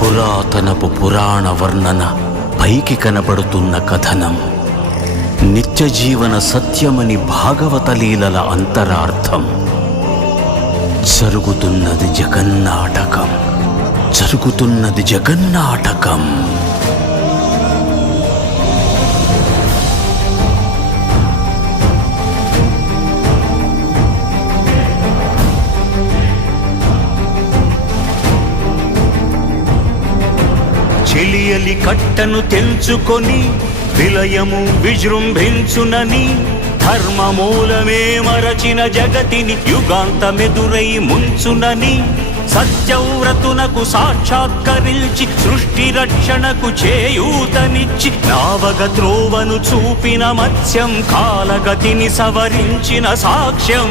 పురాతనపు పురాణ వర్ణన, పైకి కనబడుతున్న కథనం, నిత్య జీవన సత్యమని భాగవత లీలల అంతరార్థం. జరుగుతున్నది జగన్నాటకం, జరుగుతున్నది జగన్నాటకం. చెలియలి కట్టను తెంచుకొని విలయము విజృంభించునని, ధర్మమూలమే మరచిన జగతిని యుగాంతమెదురై ముంచునని, సత్యవ్రతునకు సాక్షాత్కరించి సృష్టి రక్షణకు చేయూతనిచ్చి, నావగ త్రోవను చూపిన మత్స్యం, కాలగతిని సవరించిన సాక్ష్యం.